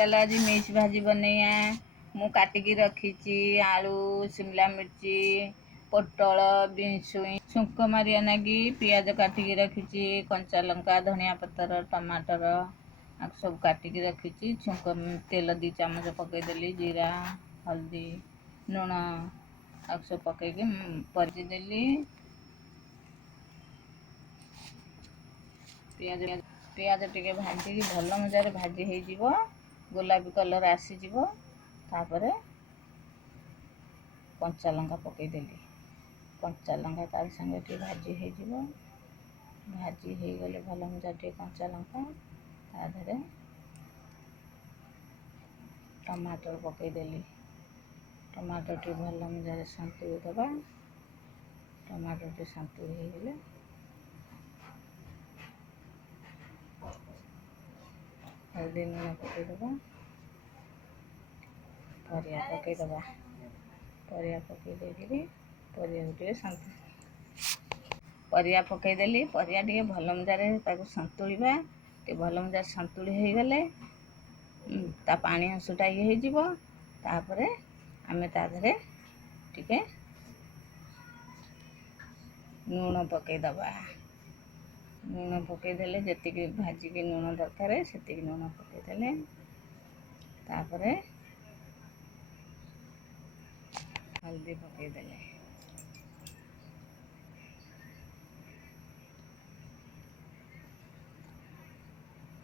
ଚାଲ ଆଜି ମିକ୍ସ ଭାଜି ବନେଇବା। ମୁଁ କାଟିକି ରଖିଛି ଆଳୁ, ଶିମଲା ମିର୍ଚି, ପୋଟଳ, ବିନ୍ଛୁଇଁ, ଛୁଙ୍କ ମାରିବା ନାଗି ପିଆଜ କାଟିକି ରଖିଛି, କଞ୍ଚା ଲଙ୍କା, ଧନିଆ ପତ୍ର, ଟମାଟର ଆକୁ ସବୁ କାଟିକି ରଖିଛି। ଛୁଙ୍କ ତେଲ 2 ଚାମଚ ପକେଇଦେଲି, ଜିରା, ହଳଦୀ, ଲୁଣ ଆକୁ ସବୁ ପକେଇକି ପରିଦେଲି। ପିଆଜ ଟିକେ ଭାଜିକି ଭଲ ମଜାରେ ଭାଜି ହେଇଯିବ, ଗୋଲାପୀ କଲର ଆସିଯିବ। ତାପରେ କଞ୍ଚା ଲଙ୍କା ପକେଇଦେଲି। କଞ୍ଚା ଲଙ୍କା ତା ସାଙ୍ଗେ ଟିକେ ଭାଜି ହେଇଯିବ। ଭାଜି ହେଇଗଲେ ଭଲ ମଜା ଟିକେ କଞ୍ଚା ଲଙ୍କା, ତା ଦେହରେ ଟମାଟର ପକେଇଦେଲି। ଟମାଟର ଟିକେ ଭଲ ମଜାରେ ସନ୍ତୁଳି ଦେବା। ଟମାଟର ଟିକେ ସନ୍ତୁଳି ହେଇଗଲେ ହଳଦୀ, ଲୁଣ ପକେଇଦେବା। ପରିବା ପକେଇଦେବା। ପରିବା ପକେଇ ଦେଇକିରି ପରିବାକୁ ଟିକେ ପରିବା ପକେଇଦେଲି। ପରିବା ଟିକେ ଭଲ ମଜାରେ ତାକୁ ସନ୍ତୁଳିବା। ଟିକେ ଭଲ ମଜାରେ ସନ୍ତୁଳି ହେଇଗଲେ ତା ପାଣି ଅଂଶଟା ଇଏ ହେଇଯିବ। ତାପରେ ଆମେ ତା ଦେହରେ ଟିକେ ଲୁଣ ପକେଇଦେବା। ଲୁଣ ପକେଇଦେଲେ ଯେତିକି ଭାଜିକି ଲୁଣ ଦରକାର ସେତିକି ଲୁଣ ପକେଇଦେଲେ, ତାପରେ ହଳଦୀ ପକେଇଦେଲେ।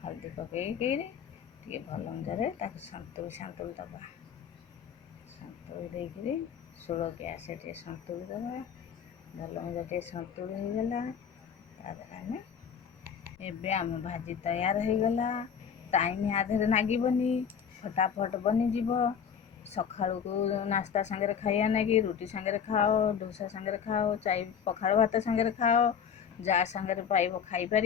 ହଳଦୀ ପକେଇକିରି ଟିକେ ଭଲ ମଜାରେ ତାକୁ ସନ୍ତୁଳି ଦେବା। ସନ୍ତୁଳି ଦେଇକିରି ସ୍ଲୋ ଗ୍ୟାସ୍ରେ ଟିକେ ସନ୍ତୁଳି ଦେବା। ଭଲ ମଜା ଟିକେ ସନ୍ତୁଳି ହେଇଗଲା। ତାପରେ ଏବେ ଆମ ଭାଜି ତୟାର ହେଇଗଲା। ଟାଇମ୍ ଆ ଦେହରେ ଲାଗିବନି, ଫଟାଫଟ ବନିଯିବ। ସକାଳୁକୁ ନାସ୍ତା ସାଙ୍ଗରେ ଖାଇବା ନାଗି ରୁଟି ସାଙ୍ଗରେ ଖାଅ, ଦୋସା ସାଙ୍ଗରେ ଖାଅ, ପଖାଳ ଭାତ ସାଙ୍ଗରେ ଖାଅ, ଯାହା ସାଙ୍ଗରେ ପାଇବ ଖାଇପାରିବ।